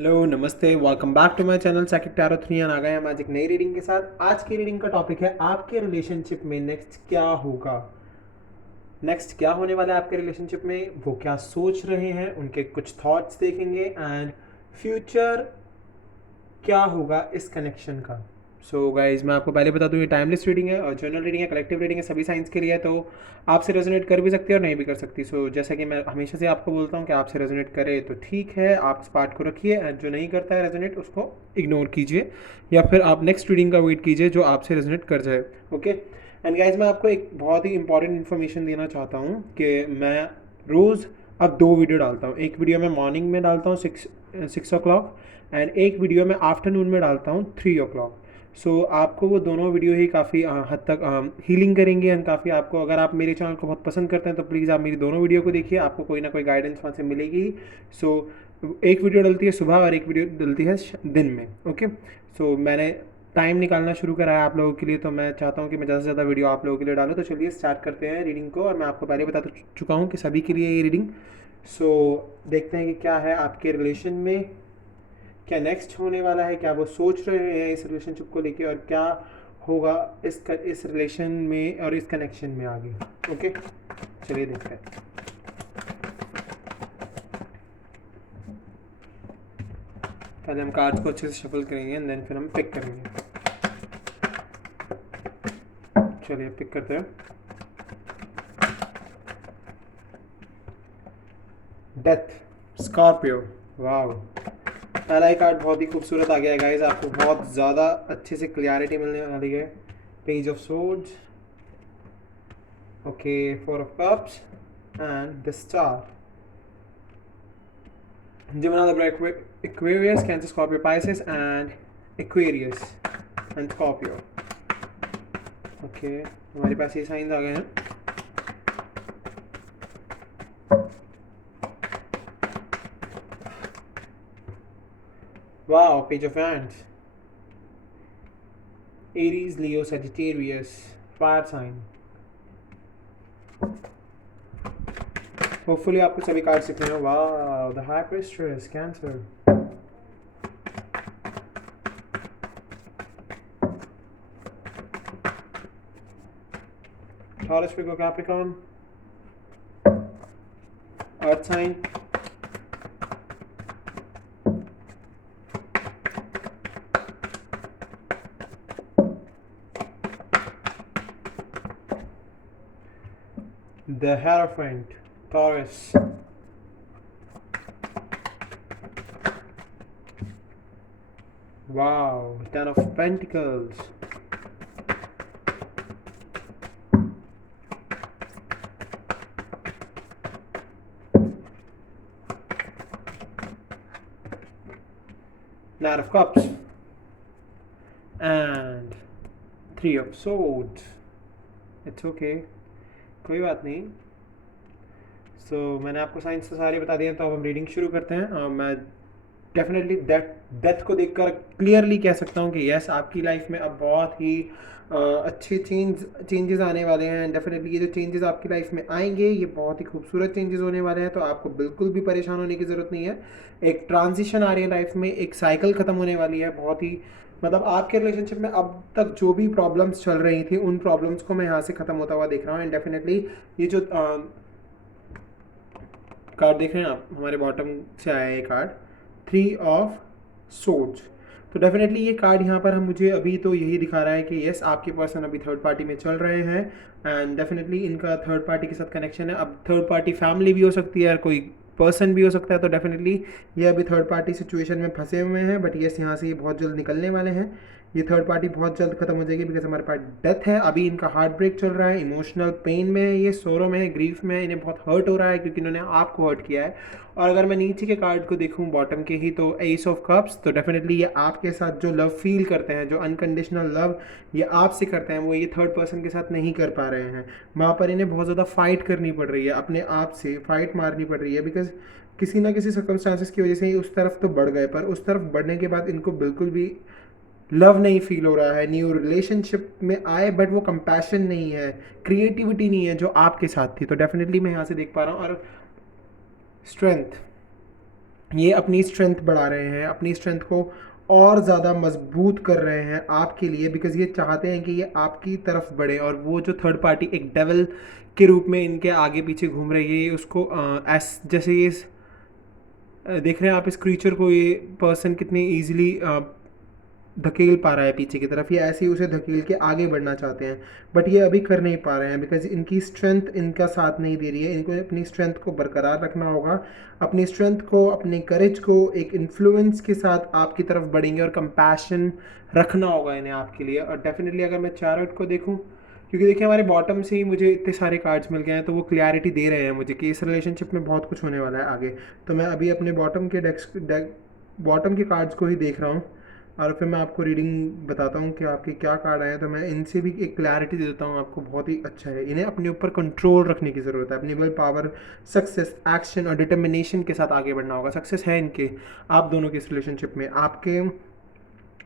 Hello नमस्ते, welcome back to my channel psychic tarot 3 आ गए हम आज एक नई रीडिंग के साथ। आज की रीडिंग का टॉपिक है आपके रिलेशनशिप में नेक्स्ट क्या होगा। नेक्स्ट क्या होने वाला है आपके रिलेशनशिप में, वो क्या सोच रहे हैं, उनके कुछ थॉट्स देखेंगे एंड फ्यूचर क्या होगा इस कनेक्शन का। सो गाइज मैं आपको पहले बता दूं, ये टाइमलेस रीडिंग है और जर्नल रीडिंग है, कलेक्टिव रीडिंग है, सभी साइंस के लिए है, तो आपसे रेजोनेट कर भी सकती है और नहीं भी कर सकती। सो जैसा कि मैं हमेशा से आपको बोलता हूँ कि आपसे रेजोनेट करे तो ठीक है, आप इस पार्ट को रखिए एंड जो नहीं करता है रेजोनेट उसको इग्नोर कीजिए या फिर आप नेक्स्ट रीडिंग का वेट कीजिए जो आपसे रेजोनेट कर जाए। ओके एंड गाइज मैं आपको एक बहुत ही इंपॉर्टेंट इन्फॉर्मेशन देना चाहता हूँ कि मैं रोज़ अब 2 वीडियो डालता हूँ। एक वीडियो मैं मॉर्निंग में डालता हूँ 6 o'clock एंड एक वीडियो मैं आफ्टरनून में डालता हूँ 3 o'clock। सो आपको वो दोनों वीडियो ही काफ़ी हद तक हीलिंग करेंगे एंड काफ़ी आपको, अगर आप मेरे चैनल को बहुत पसंद करते हैं तो प्लीज़ आप मेरी दोनों वीडियो को देखिए, आपको कोई ना कोई गाइडेंस वहाँ से मिलेगी। सो एक वीडियो डलती है सुबह और एक वीडियो डलती है दिन में। ओके सो मैंने टाइम निकालना शुरू करा है आप लोगों के लिए, तो मैं चाहता हूँ कि मैं ज़्यादा से ज़्यादा वीडियो आप लोगों के लिए डालूँ। तो चलिए स्टार्ट करते हैं रीडिंग को। और मैं आपको पहले बता चुका हूँ कि सभी के लिए ये रीडिंग। सो देखते हैं कि क्या है आपके रिलेशन में, क्या नेक्स्ट होने वाला है, क्या वो सोच रहे हैं इस रिलेशनशिप को लेके और क्या होगा इस रिलेशन में और इस कनेक्शन में आगे। ओके चलिए देखते हैं। पहले हम कार्ड्स को अच्छे से शफल करेंगे एंड देन फिर हम पिक करेंगे। चलिए पिक करते हैं। Death, Scorpio. वाह, पहला ही कार्ड बहुत ही खूबसूरत आ गया है गाइस, आपको बहुत ज़्यादा अच्छे से क्लियरिटी मिलने वाली है। Page of swords, okay, 4 of Cups and the star. Gemini, Libra, Aquarius, Cancer, Scorpio, Pisces, and Aquarius and Scorpio. Okay हमारे पास ये साइंस आ गए हैं। Wow, page of wands, Aries, Leo, Sagittarius, fire sign. Hopefully आपको सभी card दिख रहे हो। Wow, the high priestess, Cancer. Taurus, Virgo, Capricorn, Earth sign, the Hierophant, Taurus, wow, Ten of Pentacles, Knight of Cups, and 3 of Swords. It's okay, कोई बात नहीं। मैंने आपको साइंस तो सारे बता दिए, तो अब हम रीडिंग शुरू करते हैं। मैं डेफिनेटली डेथ को देखकर क्लियरली कह सकता हूँ कि यस, आपकी लाइफ में अब बहुत ही अच्छे चेंजेस आने वाले हैं। डेफिनेटली ये जो चेंजेस आपकी लाइफ में आएंगे ये बहुत ही खूबसूरत चेंजेस होने वाले हैं, तो आपको बिल्कुल भी परेशान होने की ज़रूरत नहीं है। एक ट्रांजिशन आ रही है लाइफ में, एक साइकिल ख़त्म होने वाली है। बहुत ही मतलब आपके रिलेशनशिप में अब तक जो भी प्रॉब्लम्स चल रही थी उन प्रॉब्लम्स को मैं यहाँ से ख़त्म होता हुआ देख रहा हूँ। एंड डेफिनेटली ये जो कार्ड देख रहे हैं आप, हमारे बॉटम से आया है ये कार्ड, 3 of Swords। तो डेफिनेटली ये कार्ड यहाँ पर हम मुझे अभी तो यही दिखा रहा है कि यस, आपके पर्सन अभी थर्ड पार्टी में चल रहे हैं एंड डेफिनेटली इनका थर्ड पार्टी के साथ कनेक्शन है। अब थर्ड पार्टी फैमिली भी हो सकती है और कोई पर्सन भी हो सकता है, तो डेफिनेटली ये अभी थर्ड पार्टी सिचुएशन में फंसे हुए हैं। बट यस, यहाँ से ये बहुत जल्द निकलने वाले हैं। ये थर्ड पार्टी बहुत जल्द खत्म हो जाएगी बिकॉज हमारे पास डेथ है। अभी इनका हार्ट ब्रेक चल रहा है, इमोशनल पेन में है, ये सोरो में है, ग्रीफ में है, इन्हें बहुत हर्ट हो रहा है क्योंकि इन्होंने आपको हर्ट किया है। और अगर मैं नीचे के कार्ड को देखूं बॉटम के ही, तो एस ऑफ कप्स, तो डेफिनेटली ये आपके साथ जो लव फील करते हैं, जो अनकंडीशनल लव ये आपसे करते हैं, वो ये थर्ड पर्सन के साथ नहीं कर पा रहे हैं। वहाँ पर इन्हें बहुत ज़्यादा फाइट करनी पड़ रही है, अपने आप से फाइट मारनी पड़ रही है बिकॉज किसी ना किसी सर्कमस्टांसिस की वजह से ही उस तरफ तो बढ़ गए, पर उस तरफ बढ़ने के बाद इनको बिल्कुल भी लव नहीं फील हो रहा है। न्यू रिलेशनशिप में आए बट वो कंपैशन नहीं है, क्रिएटिविटी नहीं है जो आपके साथ थी। तो डेफिनेटली मैं यहाँ से देख पा रहा हूँ। और स्ट्रेंथ, ये अपनी स्ट्रेंथ बढ़ा रहे हैं, अपनी स्ट्रेंथ को और ज़्यादा मजबूत कर रहे हैं आपके लिए, बिकॉज ये चाहते हैं कि ये आपकी तरफ बढ़े। और वो जो थर्ड पार्टी एक डेवल के रूप में इनके आगे पीछे घूम रही है, ये उसको एस जैसे ये देख रहे हैं आप इस क्रीचर को, ये पर्सन कितनी ईजिली धकेल पा रहा है पीछे की तरफ, ये ऐसे ही उसे धकेल के आगे बढ़ना चाहते हैं, बट ये अभी कर नहीं पा रहे हैं बिकॉज इनकी स्ट्रेंथ इनका साथ नहीं दे रही है। इनको अपनी स्ट्रेंथ को बरकरार रखना होगा, अपनी स्ट्रेंथ को, अपने करेज को एक इन्फ्लुएंस के साथ आपकी तरफ बढ़ेंगे, और कंपैशन रखना होगा इन्हें आपके लिए। और डेफिनेटली अगर मैं चैरेट को देखूँ, क्योंकि देखिए हमारे बॉटम से ही मुझे इतने सारे कार्ड्स मिल गए हैं, तो वो क्लैरिटी दे रहे हैं मुझे कि इस रिलेशनशिप में बहुत कुछ होने वाला है आगे। तो मैं अभी अपने बॉटम के कार्ड्स को ही देख रहा हूँ, और फिर मैं आपको रीडिंग बताता हूँ कि आपके क्या कार्ड आए हैं। तो मैं इनसे भी एक क्लैरिटी दे देता हूँ आपको, बहुत ही अच्छा है। इन्हें अपने ऊपर कंट्रोल रखने की ज़रूरत है, अपनी विल पावर, सक्सेस, एक्शन और डिटर्मिनेशन के साथ आगे बढ़ना होगा। सक्सेस है इनके, आप दोनों के इस रिलेशनशिप में, आपके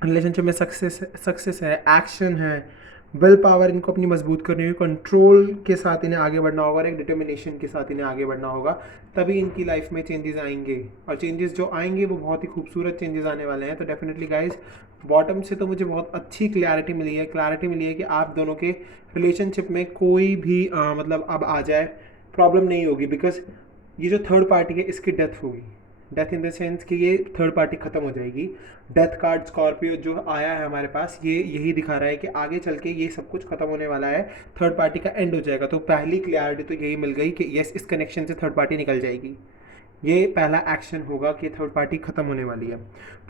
रिलेशनशिप में सक्सेस है, एक्शन है, विल पावर इनको अपनी मजबूत करनी होगी, कंट्रोल के साथ इन्हें आगे बढ़ना होगा, और एक डिटर्मिनेशन के साथ इन्हें आगे बढ़ना होगा। तभी इनकी लाइफ में चेंजेस आएंगे, और चेंजेस जो आएंगे वो बहुत ही खूबसूरत चेंजेस आने वाले हैं। तो डेफिनेटली गाइज, बॉटम से तो मुझे बहुत अच्छी क्लैरिटी मिली है कि आप दोनों के रिलेशनशिप में कोई भी मतलब अब आ जाए प्रॉब्लम नहीं होगी, बिकॉज ये जो थर्ड पार्टी है इसकी डेथ होगी। डेथ इन द सेंस कि ये थर्ड पार्टी खत्म हो जाएगी। डेथ कार्ड स्कॉर्पियो जो आया है हमारे पास, ये यही दिखा रहा है कि आगे चल के ये सब कुछ खत्म होने वाला है, थर्ड पार्टी का एंड हो जाएगा। तो पहली क्लियरिटी तो यही मिल गई कि यस, इस कनेक्शन से थर्ड पार्टी निकल जाएगी। ये पहला एक्शन होगा कि थर्ड पार्टी खत्म होने वाली है।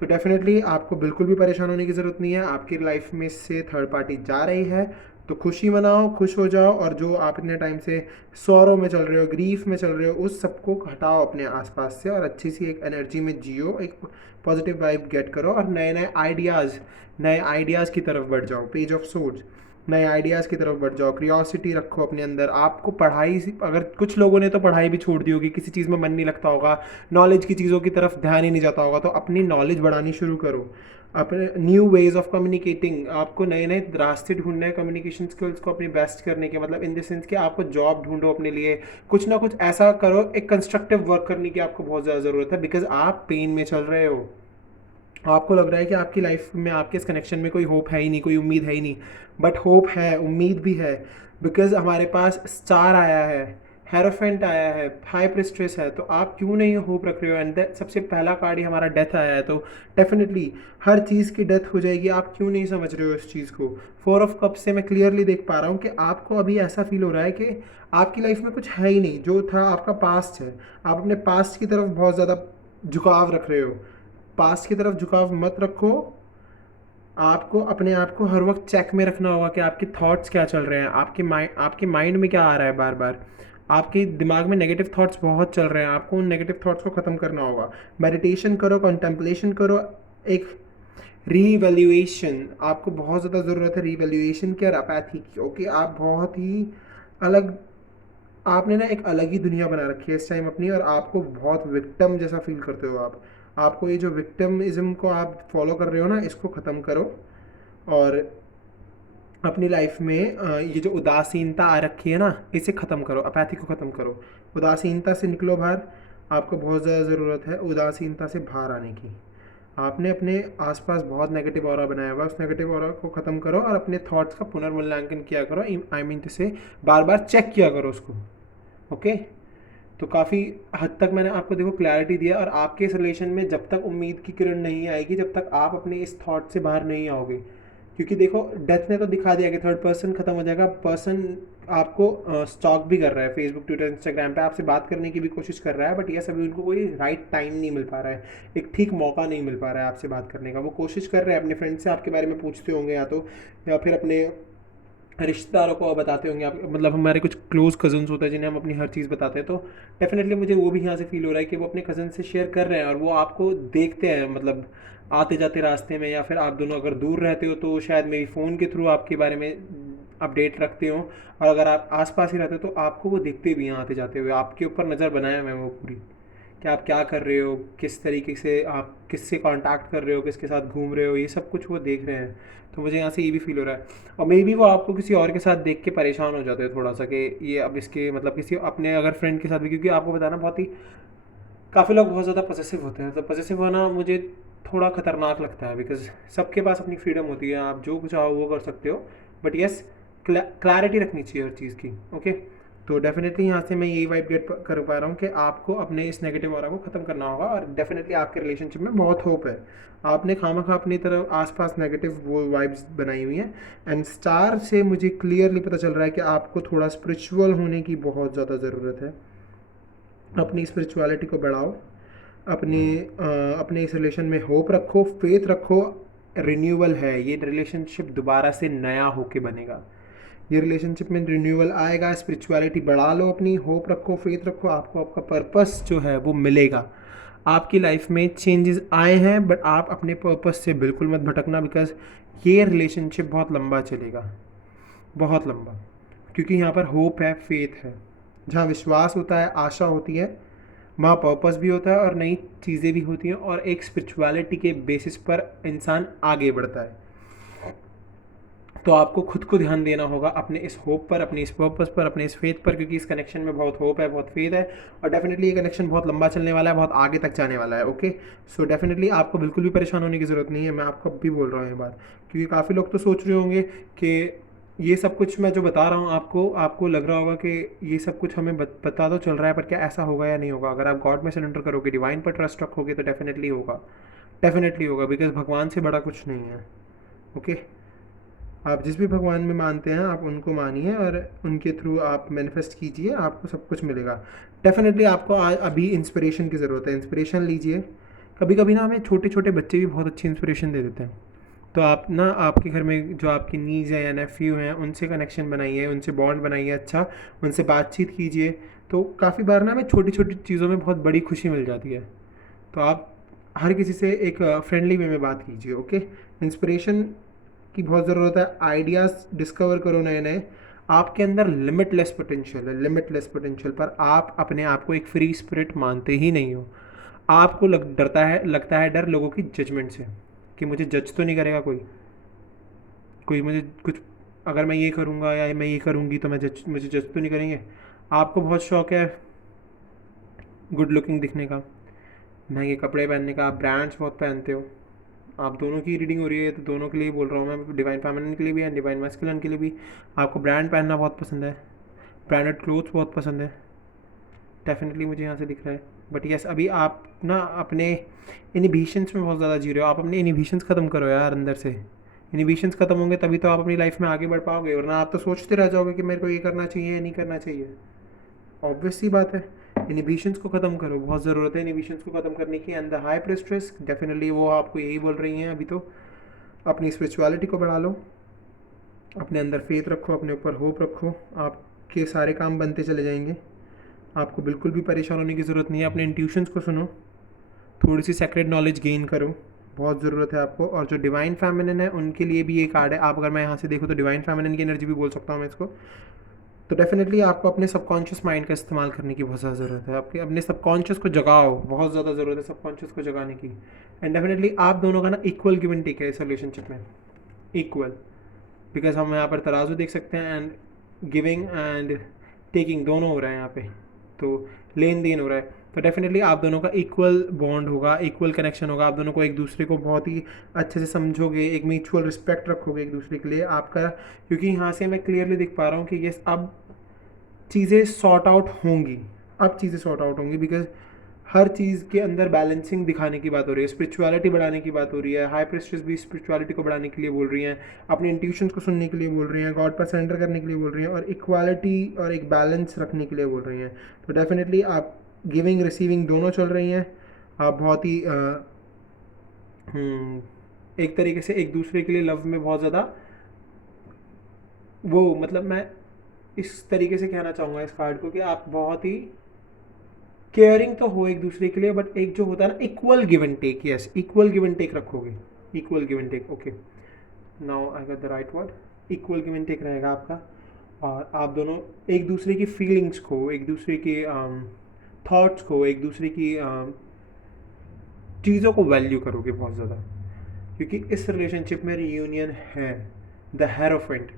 तो डेफिनेटली आपको बिल्कुल भी परेशान होने की ज़रूरत नहीं है। आपकी लाइफ में से थर्ड पार्टी जा रही है, तो खुशी मनाओ, खुश हो जाओ, और जो आप इतने टाइम से सौरों में चल रहे हो, ग्रीफ में चल रहे हो, उस सबको हटाओ अपने आसपास से, और अच्छी सी एक एनर्जी में जियो, एक पॉजिटिव वाइब गेट करो, और नए आइडियाज़ की तरफ बढ़ जाओ। पेज ऑफ सोर्ड्स, नए आइडियाज़ की तरफ बढ़ जाओ, क्रियोसिटी रखो अपने अंदर। आपको पढ़ाई, अगर कुछ लोगों ने तो पढ़ाई भी छोड़ दी होगी, किसी चीज़ में मन नहीं लगता होगा, नॉलेज की चीज़ों की तरफ ध्यान ही नहीं जाता होगा, तो अपनी नॉलेज बढ़ानी शुरू करो। अपने न्यू वेज ऑफ कम्युनिकेटिंग, आपको नए नए रास्ते ढूंढने हैं कम्युनिकेशन स्किल्स को अपनी बेस्ट करने के, मतलब इन द सेंस कि आपको जॉब ढूंढो अपने लिए, कुछ ना कुछ ऐसा करो, एक कंस्ट्रक्टिव वर्क करने की आपको बहुत ज़्यादा ज़रूरत है, बिकॉज आप पेन में चल रहे हो। आपको लग रहा है कि आपकी लाइफ में, आपके इस कनेक्शन में कोई होप है ही नहीं, कोई उम्मीद है ही नहीं, बट होप है, उम्मीद भी है, बिकॉज हमारे पास स्टार आया है, हेरोफेंट आया है, हाई प्रिस्ट्रेस है, तो आप क्यों नहीं होप रख रहे हो। एंड सबसे पहला कार्ड ही हमारा डेथ आया है, तो डेफिनेटली हर चीज़ की डेथ हो जाएगी, आप क्यों नहीं समझ रहे हो इस चीज़ को। फोर ऑफ कप से मैं क्लियरली देख पा रहा हूँ कि आपको अभी ऐसा फील हो रहा है कि आपकी लाइफ में कुछ है ही नहीं, जो था आपका पास्ट है। आप अपने पास्ट की तरफ बहुत ज़्यादा झुकाव रख रहे हो। पास्ट की तरफ झुकाव मत रखो, आपको अपने आप को हर वक्त चेक में रखना होगा कि आपके थॉट्स क्या चल रहे हैं, आपके माइंड में क्या आ रहा है बार बार। आपके दिमाग में नेगेटिव थॉट्स बहुत चल रहे हैं, आपको उन नेगेटिव थॉट्स को ख़त्म करना होगा। मेडिटेशन करो, कंटेम्पलेशन करो, एक रीवैल्यूएशन, आपको बहुत ज़्यादा ज़रूरत है रीवैल्यूएशन की और अपैथी की। ओके, आप बहुत ही अलग, आपने ना एक अलग ही दुनिया बना रखी है इस टाइम अपनी, और आपको बहुत विक्टिम जैसा फील करते हो आप। आपको ये जो विक्टिमिज्म को आप फॉलो कर रहे हो ना, इसको ख़त्म करो, और अपनी लाइफ में ये जो उदासीनता आ रखी है ना, इसे ख़त्म करो, अपैथी को ख़त्म करो, उदासीनता से निकलो बाहर। आपको बहुत ज़्यादा ज़रूरत है उदासीनता से बाहर आने की। आपने अपने आसपास बहुत नेगेटिव ऑरा बनाया हुआ है, उस नेगेटिव ऑरा को ख़त्म करो, और अपने थॉट्स का पुनर्मूल्यांकन किया करो, आई मीन टू से बार बार चेक किया करो उसको। ओके, तो काफ़ी हद तक मैंने आपको देखो क्लैरिटी दिया। और आपके इस रिलेशन में जब तक उम्मीद की किरण नहीं आएगी, जब तक आप अपने इस थॉट से बाहर नहीं आओगे, क्योंकि देखो डेथ ने तो दिखा दिया कि थर्ड पर्सन खत्म हो जाएगा। पर्सन आपको स्टॉक भी कर रहा है, फेसबुक, ट्विटर, इंस्टाग्राम पे आपसे बात करने की भी कोशिश कर रहा है, बट ये सभी उनको कोई राइट टाइम नहीं मिल पा रहा है, एक ठीक मौका नहीं मिल पा रहा है आपसे बात करने का। वो कोशिश कर रहे हैं, अपने फ्रेंड से आपके बारे में पूछते होंगे, या फिर अपने रिश्तेदारों को बताते होंगे आप, मतलब हमारे कुछ क्लोज कजन्स होते हैं जिन्हें हम अपनी हर चीज़ बताते हैं। तो डेफिनेटली मुझे वो भी यहाँ से फील हो रहा है कि वो अपने कज़न से शेयर कर रहे हैं, और वो आपको देखते हैं, मतलब आते जाते रास्ते में, या फिर आप दोनों अगर दूर रहते हो तो शायद मेरी फ़ोन के थ्रू आपके बारे में अपडेट रखते हो, और अगर आप आसपास ही रहते हो तो आपको वो दिखते भी हैं आते जाते हुए, आपके ऊपर नज़र बनाया मैं वो पूरी, कि आप क्या कर रहे हो, किस तरीके से आप किससे कांटेक्ट कर रहे हो, किसके साथ घूम रहे हो, ये सब कुछ वो देख रहे हैं। तो मुझे यहाँ से ये भी फील हो रहा है, और मे बी वो आपको किसी और के साथ देख के परेशान हो जाते हैं थोड़ा सा, कि ये अब इसके मतलब किसी अपने अगर फ्रेंड के साथ भी, क्योंकि आपको बताना बहुत ही काफ़ी लोग बहुत ज़्यादा पॉसेसिव होते हैं, तो पॉसेसिव होना मुझे थोड़ा ख़तरनाक लगता है, बिकॉज सबके पास अपनी फ्रीडम होती है, आप जो चाहो वो कर सकते हो, बट यस क्लैरिटी रखनी चाहिए हर चीज़ की। ओके, तो डेफिनेटली यहाँ से मैं यही वाइब गेट कर पा रहा हूँ कि आपको अपने इस नेगेटिव ऑरा को ख़त्म करना होगा, और डेफिनेटली आपके रिलेशनशिप में बहुत होप है। आपने खामखा अपनी तरफ आसपास नेगेटिव वो वाइब्स बनाई हुई हैं, एंड स्टार से मुझे क्लियरली पता चल रहा है कि आपको थोड़ा स्पिरिचुअल होने की बहुत ज़्यादा ज़रूरत है। अपनी स्पिरिचुअलिटी को बढ़ाओ, अपने इस रिलेशन में होप रखो, फेथ रखो। रिन्यूअल है ये रिलेशनशिप, दोबारा से नया होके बनेगा। ये रिलेशनशिप में रिन्यूअल आएगा। स्पिरिचुअलिटी बढ़ा लो, अपनी होप रखो, फेथ रखो, आपको आपका पर्पस जो है वो मिलेगा। आपकी लाइफ में चेंजेस आए हैं, बट आप अपने पर्पस से बिल्कुल मत भटकना, बिकॉज ये रिलेशनशिप बहुत लंबा चलेगा, बहुत लंबा। क्योंकि यहाँ पर होप है, फेथ है। जहाँ विश्वास होता है, आशा होती है, वहाँ पर्पस भी होता है और नई चीज़ें भी होती हैं, और एक स्पिरिचुअलिटी के बेसिस पर इंसान आगे बढ़ता है। तो आपको खुद को ध्यान देना होगा अपने इस होप पर, अपने इस पर्पस पर, अपने इस फेथ पर, क्योंकि इस कनेक्शन में बहुत होप है, बहुत फेथ है, और डेफिनेटली ये कनेक्शन बहुत लंबा चलने वाला है, बहुत आगे तक जाने वाला है। ओके, सो डेफिनेटली आपको बिल्कुल भी परेशान होने की ज़रूरत नहीं है। मैं आपको अब भी बोल रहा हूँ ये बात, क्योंकि काफ़ी लोग तो सोच रहे होंगे कि ये सब कुछ मैं जो बता रहा हूँ आपको लग रहा होगा कि ये सब कुछ हमें पता तो चल रहा है, पर क्या ऐसा होगा या नहीं होगा। अगर आप गॉड में सरेंडर करोगे, डिवाइन पर ट्रस्ट रखोगे, तो डेफिनेटली होगा, डेफिनेटली होगा, बिकॉज भगवान से बड़ा कुछ नहीं है। ओके, आप जिस भी भगवान में मानते हैं आप उनको मानिए, और उनके थ्रू आप मैनिफेस्ट कीजिए, आपको सब कुछ मिलेगा। डेफिनेटली आपको अभी इंस्पिरेशन की ज़रूरत है, इंस्पिरेशन लीजिए। कभी कभी ना हमें छोटे छोटे बच्चे भी बहुत अच्छी इंस्पिरेशन दे देते हैं। तो आप ना आपके घर में जो आपकी नीज है या नेफ्यू हैं, उनसे कनेक्शन बनाइए, उनसे बॉन्ड बनाइए, अच्छा उनसे बातचीत कीजिए। तो काफ़ी बार ना हमें छोटी छोटी चीज़ों में बहुत बड़ी खुशी मिल जाती है। तो आप हर किसी से एक फ्रेंडली वे में बात कीजिए। ओके, इंस्पिरेशन की बहुत ज़रूरत है। आइडियाज़ डिस्कवर करो नए नए। आपके अंदर लिमिटलेस पोटेंशियल है, लिमिटलेस पोटेंशियल, पर आप अपने आप को एक फ्री स्पिरिट मानते ही नहीं हो। आपको लगता है डर लोगों की जजमेंट से, कि मुझे जज तो नहीं करेगा कोई मुझे कुछ, अगर मैं ये करूँगा या मैं ये करूँगी तो मुझे जज तो नहीं करेंगे। आपको बहुत शौक है गुड लुकिंग दिखने का, महंगे कपड़े पहनने का, आप ब्रांड्स बहुत पहनते हो। आप दोनों की रीडिंग हो रही है, तो दोनों के लिए बोल रहा हूँ मैं, डिवाइन फेमिनिन के लिए भी एंड डिवाइन मैस्कुलिन के लिए भी। आपको ब्रांड पहनना बहुत पसंद है, ब्रांडेड क्लोथ्स बहुत पसंद है, डेफिनेटली मुझे यहाँ से दिख रहा है। बट यस, अभी आप ना अपने इनिबिशंस में बहुत ज़्यादा जी रहे हो। आप अपने इनिबिशंस ख़त्म करो यार अंदर से। इनिबिशंस ख़त्म होंगे तभी तो आप अपनी लाइफ में आगे बढ़ पाओगे, वरना आप तो सोचते रह जाओगे कि मेरे को ये करना चाहिए या नहीं करना चाहिए। ऑब्वियस सी बात है, इनिबिशंस को ख़त्म करो, बहुत ज़रूरत है इनिबिशंस को ख़त्म करने की। एंड द हाई प्रेस्ट्रेस डेफिनेटली वो आपको यही बोल रही हैं अभी। तो अपनी स्पिरिचुअलिटी को बढ़ा लो, अपने अंदर फेथ रखो, अपने ऊपर होप रखो, आपके सारे काम बनते चले जाएंगे। आपको बिल्कुल भी परेशान होने की ज़रूरत नहीं है। अपने इंट्यूशंस को सुनो, थोड़ी सी सेक्रेट नॉलेज गेन करो, बहुत ज़रूरत है आपको। और जो डिवाइन फेमिनिन है उनके लिए भी ये कार्ड है। आप अगर मैं यहाँ से देखूँ तो डिवाइन फेमिनिन की एनर्जी भी बोल सकता हूँ मैं इसको। तो डेफिनेटली आपको अपने सबकॉन्शियस माइंड का इस्तेमाल करने की बहुत ज़्यादा ज़रूरत है। आपके अपने सबकॉन्शियस को जगाओ, बहुत ज़्यादा ज़रूरत है सबकॉन्शियस को जगाने की। एंड डेफिनेटली आप दोनों का ना इक्वल गिव एंड टेक है इस रिलेशनशिप में, इक्वल। बिकॉज हम यहाँ पर तराजू देख सकते हैं, एंड गिविंग एंड टेकिंग दोनों हो रहा है यहाँ पे, तो लेन देन हो रहा है। तो डेफिनेटली आप दोनों का इक्वल बॉन्ड होगा, इक्वल कनेक्शन होगा। आप दोनों को एक दूसरे को बहुत ही अच्छे से समझोगे, एक म्यूचुअल रिस्पेक्ट रखोगे एक दूसरे के लिए आपका। क्योंकि यहाँ से मैं क्लियरली दिख पा रहा हूँ कि यस, अब चीज़ें सॉर्ट आउट होंगी, अब चीज़ें सॉर्ट आउट होंगी, बिकॉज हर चीज़ के अंदर बैलेंसिंग दिखाने की बात हो रही है, स्पिरिचुअलिटी बढ़ाने की बात हो रही है। हाई प्रेस्टिस भी स्पिरिचुअलिटी को बढ़ाने के लिए बोल रही हैं, अपने इंट्यूशंस को सुनने के लिए बोल रही हैं, गॉड पर सरेंडर करने के लिए बोल रही हैं, और इक्वालिटी और एक बैलेंस रखने के लिए बोल रही हैं। तो डेफिनेटली आप गिविंग रिसीविंग दोनों चल रही हैं। आप बहुत ही एक तरीके से एक दूसरे के लिए लव में बहुत ज़्यादा वो, मतलब मैं इस तरीके से कहना चाहूँगा इस कार्ड को, कि आप बहुत ही केयरिंग तो हो एक दूसरे के लिए, बट एक जो होता है ना equal give and take, yes equal give and take रखोगे, equal give and take. Okay, now I got the right word, equal give and take रहेगा आपका। और आप दोनों एक दूसरे की फीलिंग्स को, एक दूसरे की थॉट्स को, एक दूसरे की चीज़ों को वैल्यू करोगे बहुत ज़्यादा, क्योंकि इस रिलेशनशिप में रियूनियन है, द हेरोफेंट।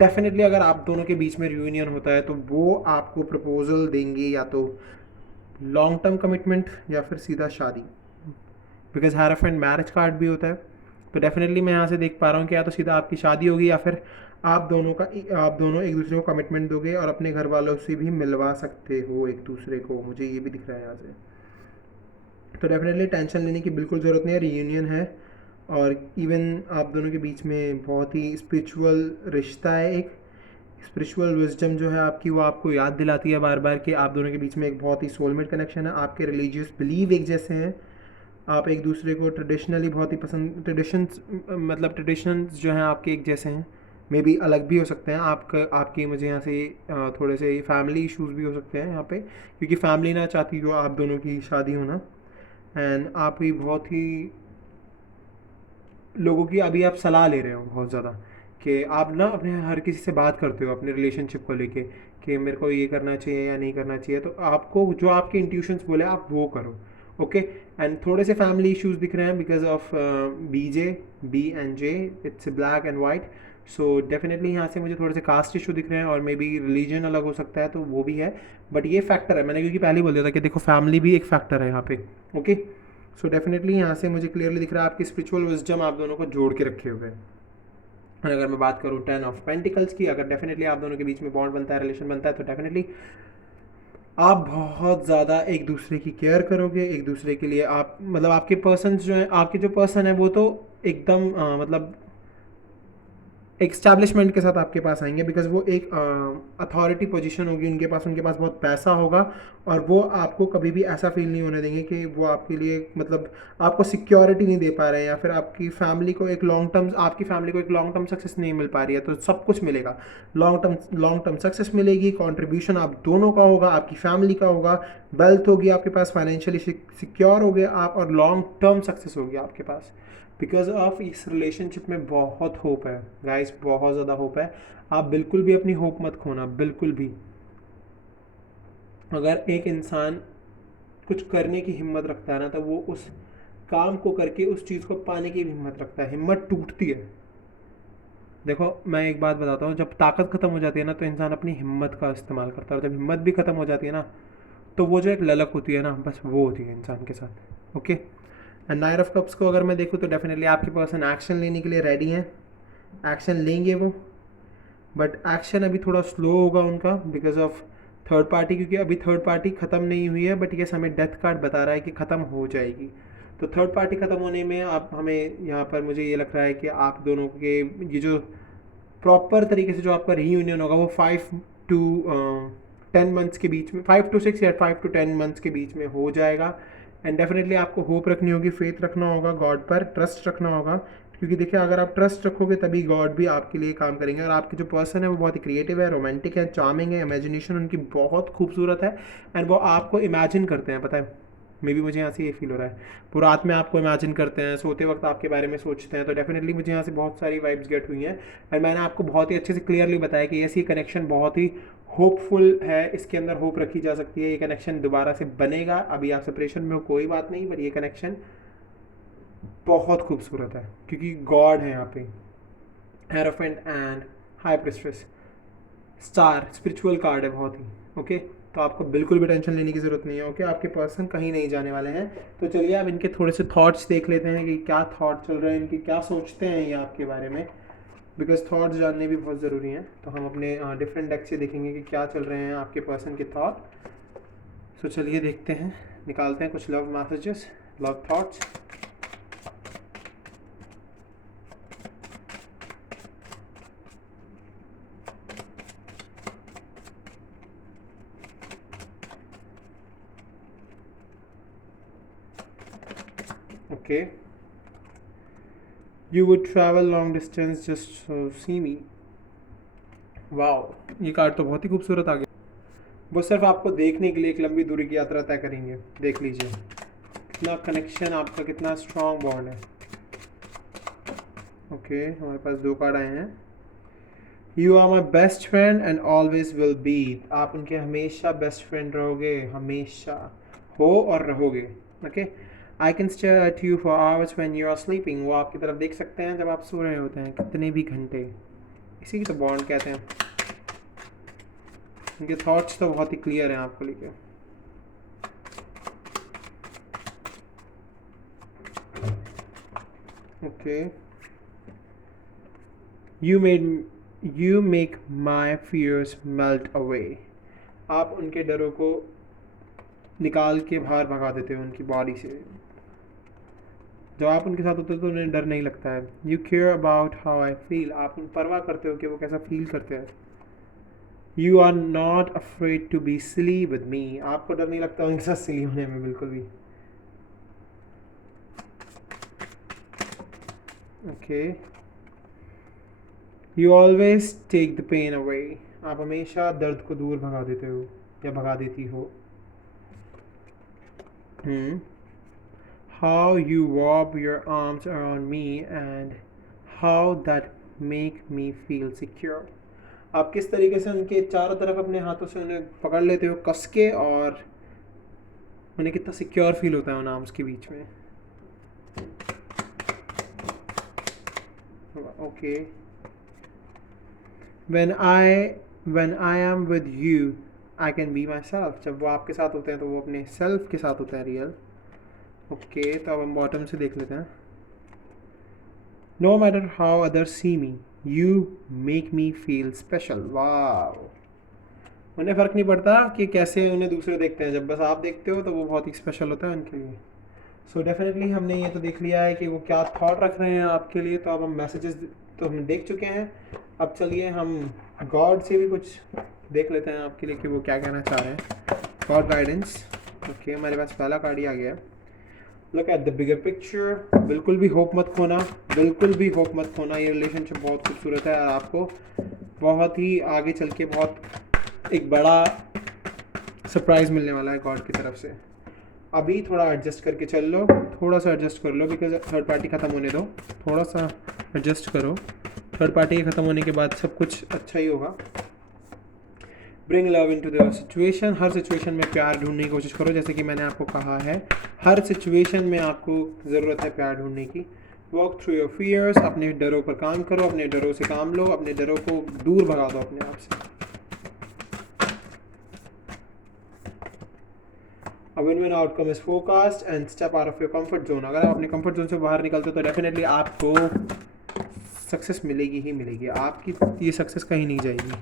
डेफिनेटली अगर आप दोनों के बीच में रियूनियन होता है तो वो आपको प्रपोजल देंगे, या तो लॉन्ग टर्म कमिटमेंट या फिर सीधा शादी, बिकॉज हेरोफेंट मैरिज कार्ड भी होता है। तो डेफिनेटली मैं यहाँ से देख पा रहा हूँ कि या तो सीधा आपकी शादी होगी या फिर आप दोनों एक दूसरे को कमिटमेंट दोगे और अपने घर वालों से भी मिलवा सकते हो एक दूसरे को, मुझे ये भी दिख रहा है यहाँ से। तो डेफिनेटली टेंशन लेने की बिल्कुल ज़रूरत नहीं है, रीयूनियन है। और इवन आप दोनों के बीच में बहुत ही स्पिरिचुअल रिश्ता है, एक स्पिरिचुअल विजडम जो है आपकी, वो आपको याद दिलाती है बार बार कि आप दोनों के बीच में एक बहुत ही सोलमेट कनेक्शन है। आपके रिलीजियस बिलीव एक जैसे हैं, आप एक दूसरे को ट्रेडिशनली बहुत ही पसंद, ट्रेडिशंस जो हैं आपके एक जैसे हैं, मे बी अलग भी हो सकते हैं। आपकी मुझे यहाँ से थोड़े से फैमिली इश्यूज भी हो सकते हैं यहाँ पे, क्योंकि फैमिली ना चाहती हो आप दोनों की शादी होना। एंड आप भी बहुत ही लोगों की अभी आप सलाह ले रहे हो बहुत ज़्यादा, कि आप ना अपने हर किसी से बात करते हो अपने रिलेशनशिप को लेके कि मेरे को ये करना चाहिए या नहीं करना चाहिए। तो आपको जो आपके इंट्यूशंस बोले आप वो करो, ओके। एंड थोड़े से फैमिली इश्यूज दिख रहे हैं because of B and J, it's black and white. So definitely यहाँ से मुझे थोड़े से कास्ट इशू दिख रहे हैं और मे बी रिलीजन अलग हो सकता है, तो वो भी है। बट ये फैक्टर है, मैंने क्योंकि पहले ही बोल दिया था कि देखो फैमिली भी एक फैक्टर है यहाँ पे, ओके। सो डेफिनेटली यहाँ से मुझे क्लियरली दिख रहा है आपकी स्पिरिचुअल विजडम आप दोनों को जोड़ के रखे हुए हैं। और अगर मैं बात करूँ 10 ऑफ पेंटिकल्स की, अगर डेफिनेटली आप दोनों के बीच में बॉन्ड बनता है, रिलेशन बनता है, तो डेफिनेटली आप बहुत ज़्यादा एक दूसरे की केयर करोगे, एक दूसरे के लिए आप मतलब आपके पर्सन्स जो हैं, आपके जो पर्सन है वो तो एकदम मतलब एस्टैब्लिशमेंट के साथ आपके पास आएंगे, बिकॉज वो एक अथॉरिटी पोजीशन होगी उनके पास बहुत पैसा होगा, और वो आपको कभी भी ऐसा फील नहीं होने देंगे कि वो आपके लिए मतलब आपको सिक्योरिटी नहीं दे पा रहे हैं, या फिर आपकी फैमिली को एक लॉन्ग टर्म सक्सेस नहीं मिल पा रही है। तो सब कुछ मिलेगा, लॉन्ग टर्म सक्सेस मिलेगी, कॉन्ट्रीब्यूशन आप दोनों का होगा, आपकी फैमिली का होगा, वेल्थ होगी आपके पास, फाइनेंशियली सिक्योर हो गए आप, और लॉन्ग टर्म सक्सेस होगी आपके पास। बिकॉज ऑफ इस रिलेशनशिप में बहुत होप है गाइस, बहुत ज़्यादा होप है। आप बिल्कुल भी अपनी होप मत खोना, बिल्कुल भी। अगर एक इंसान कुछ करने की हिम्मत रखता है ना, तो वो उस काम को करके उस चीज़ को पाने की भी हिम्मत रखता है, हिम्मत टूटती है। देखो मैं एक बात बताता हूँ, जब ताकत खत्म हो जाती है ना, तो इंसान अपनी हिम्मत का इस्तेमाल करता है, और जब हिम्मत भी खत्म हो जाती है ना, तो वो जो एक ललक होती है ना, बस वो होती है इंसान के साथ, okay. And night of cups को अगर मैं देखूँ तो डेफिनेटली आपके पर्सन एक्शन लेने के लिए रेडी हैं, एक्शन लेंगे वो, बट एक्शन अभी थोड़ा स्लो होगा उनका बिकॉज ऑफ थर्ड पार्टी, क्योंकि अभी थर्ड पार्टी ख़त्म नहीं हुई है, बट ये हमें डेथ कार्ड बता रहा है कि ख़त्म हो जाएगी। तो थर्ड पार्टी ख़त्म होने में आप हमें यहाँ पर मुझे ये लग रहा है कि आप दोनों के ये जो प्रॉपर तरीके से जो आपका रीयूनियन होगा वो 5 to 10 मंथ्स के बीच में, 5 to 6 या 5 to 10 मंथ्स के बीच में हो जाएगा। एंड डेफिनेटली आपको होप रखनी होगी, फेथ रखना होगा, गॉड पर ट्रस्ट रखना होगा, क्योंकि देखिए अगर आप ट्रस्ट रखोगे तभी गॉड भी आपके लिए काम करेंगे। और आपके जो पर्सन है वो बहुत ही क्रिएटिव है, रोमांटिक है, चार्मिंग है, इमेजिनेशन उनकी बहुत खूबसूरत है, एंड वो आपको इमेजिन करते हैं, पता है मे बी मुझे यहाँ से ये फील हो रहा है, पूरा रात में आपको इमेजिन करते हैं, सोते वक्त आपके बारे में सोचते हैं। तो डेफिनेटली मुझे यहाँ से बहुत सारी वाइब्स गेट हुई हैं, एंड मैंने आपको बहुत ही अच्छे से क्लियरली बताया कि ऐसी कनेक्शन बहुत ही होपफुल है, इसके अंदर होप रखी जा सकती है, ये कनेक्शन दोबारा से बनेगा। अभी आप सेपरेशन में हो कोई बात नहीं, पर ये कनेक्शन बहुत खूबसूरत है, क्योंकि गॉड है यहाँ पे, hierophant and high prestress, star spiritual card है बहुत ही, ओके। तो आपको बिल्कुल भी टेंशन लेने की ज़रूरत नहीं है, ओके। आपके पर्सन कहीं नहीं जाने वाले हैं। तो चलिए अब इनके थोड़े से थॉट्स देख लेते हैं कि क्या थॉट चल रहे हैं इनके, क्या सोचते हैं ये आपके बारे में, बिकॉज थॉट्स जानने भी बहुत ज़रूरी हैं। तो हम अपने डिफरेंट डेक से देखेंगे कि क्या चल रहे हैं आपके पर्सन के थॉट। सो चलिए देखते हैं, निकालते हैं कुछ love messages, love thoughts. Okay. You would travel long distance just to see me. Wow, ये कार्ड तो बहुत ही खूबसूरत आ गया। वो सिर्फ आपको देखने के लिए एक लंबी दूरी की यात्रा तय करेंगे। देख लीजिए कितना कनेक्शन आपका, कितना स्ट्रॉन्ग बॉन्ड है। ओके, हमारे पास 2 कार्ड आए हैं। You are my best friend and always will be. आप उनके हमेशा बेस्ट फ्रेंड रहोगे, हमेशा हो और रहोगे, okay. I can stare at you for hours when you are sleeping. वो आपकी तरफ देख सकते हैं जब आप सो रहे होते हैं, कितने भी घंटे। इसी की तो बॉन्ड कहते हैं। उनके थॉट्स तो बहुत ही क्लियर हैं आपको लेके। Okay, you make my fears melt away. आप उनके डरों को निकाल के बाहर भगा देते हो उनकी बॉडी से। जब आप उनके साथ होते हो तो उन्हें डर नहीं लगता है। You care about how I feel. आप उन परवाह करते हो कि वो कैसा फील करते हैं। You are not afraid to be silly with me. आपको डर नहीं लगता उनके साथ सिली होने में बिल्कुल भी। Okay, you always take the pain away. आप हमेशा दर्द को दूर भगा देते हो या भगा देती हो। How you wrap your arms around me and how that make me feel secure। आप किस तरीके से उनके चारों तरफ अपने हाथों से उन्हें पकड़ लेते हो कस के, और उन्हें कितना सिक्योर फील होता है उन आर्म्स के बीच में। Okay, when I am with you I can be myself। जब वो आपके साथ होते हैं तो वो अपने सेल्फ के साथ होते हैं, रियल। ओके, तो अब हम बॉटम से देख लेते हैं। No matter how others see me you make me feel special. वाह, उन्हें फ़र्क नहीं पड़ता कि कैसे उन्हें दूसरे देखते हैं, जब बस आप देखते हो तो वो बहुत ही स्पेशल होता है उनके लिए। सो डेफिनेटली हमने ये तो देख लिया है कि वो क्या थॉट रख रहे हैं आपके लिए। तो अब हम मैसेजेस तो हम देख चुके हैं। अब चलिए हम गॉड से भी कुछ देख लेते हैं आपके लिए कि वो क्या कहना चाह रहे हैं। God guidance. ओके, हमारे पास पहला कार्ड ही आ गया। Look at the bigger picture. बिल्कुल भी होप मत खोना, बिल्कुल भी होप मत खोना। ये रिलेशनशिप बहुत खूबसूरत है और आपको बहुत ही आगे चल के बहुत एक बड़ा सरप्राइज़ मिलने वाला है गॉड की तरफ से। अभी थोड़ा एडजस्ट करके चल लो, थोड़ा सा एडजस्ट कर लो, बिकॉज थर्ड पार्टी ख़त्म होने दो। थोड़ा सा एडजस्ट करो, थर्ड पार्टी के ख़त्म होने के बाद सब कुछ अच्छा ही होगा। Bring love into the situation. हर सिचुएशन में प्यार ढूंढने की कोशिश करो, जैसे कि मैंने आपको कहा है हर सिचुएशन में आपको ज़रूरत है प्यार ढूंढने की। Work through your fears. अपने डरों पर काम करो, अपने डरों से काम लो, अपने डरों को दूर भगा दो अपने आप से। A win-win outcome is forecast and step out of your comfort zone। अगर आप अपने कंफर्ट जोन से बाहर निकलते हो तो डेफिनेटली आपको सक्सेस मिलेगी ही मिलेगी। आपकी ये सक्सेस कहीं नहीं जाएगी।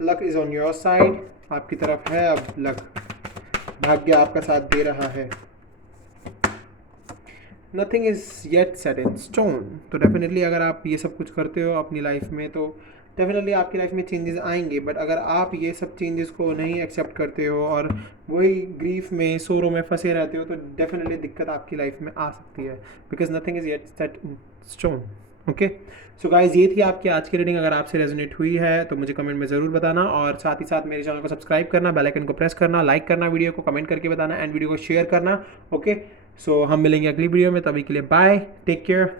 Luck is on your side. आपकी तरफ है अब लक, भाग्य आपका साथ दे रहा है। Nothing is yet set in stone. तो डेफिनेटली अगर आप ये सब कुछ करते हो अपनी लाइफ में तो डेफिनेटली आपकी लाइफ में चेंजेस आएंगे। बट अगर आप ये सब चेंजेस को नहीं एक्सेप्ट करते हो और वही ग्रीफ में सोरों में फंसे रहते हो तो डेफिनेटली दिक्कत आपकी लाइफ में आ सकती है, because nothing is yet set in stone. Okay, so guys ये थी आपकी आज की रीडिंग। अगर आपसे रेजोनेट हुई है तो मुझे कमेंट में ज़रूर बताना, और साथ ही साथ मेरे चैनल को सब्सक्राइब करना, बेल आइकन को प्रेस करना, लाइक करना वीडियो को, कमेंट करके बताना एंड वीडियो को शेयर करना। ओके, सो हम मिलेंगे अगली वीडियो में, तभी के लिए बाय, टेक केयर।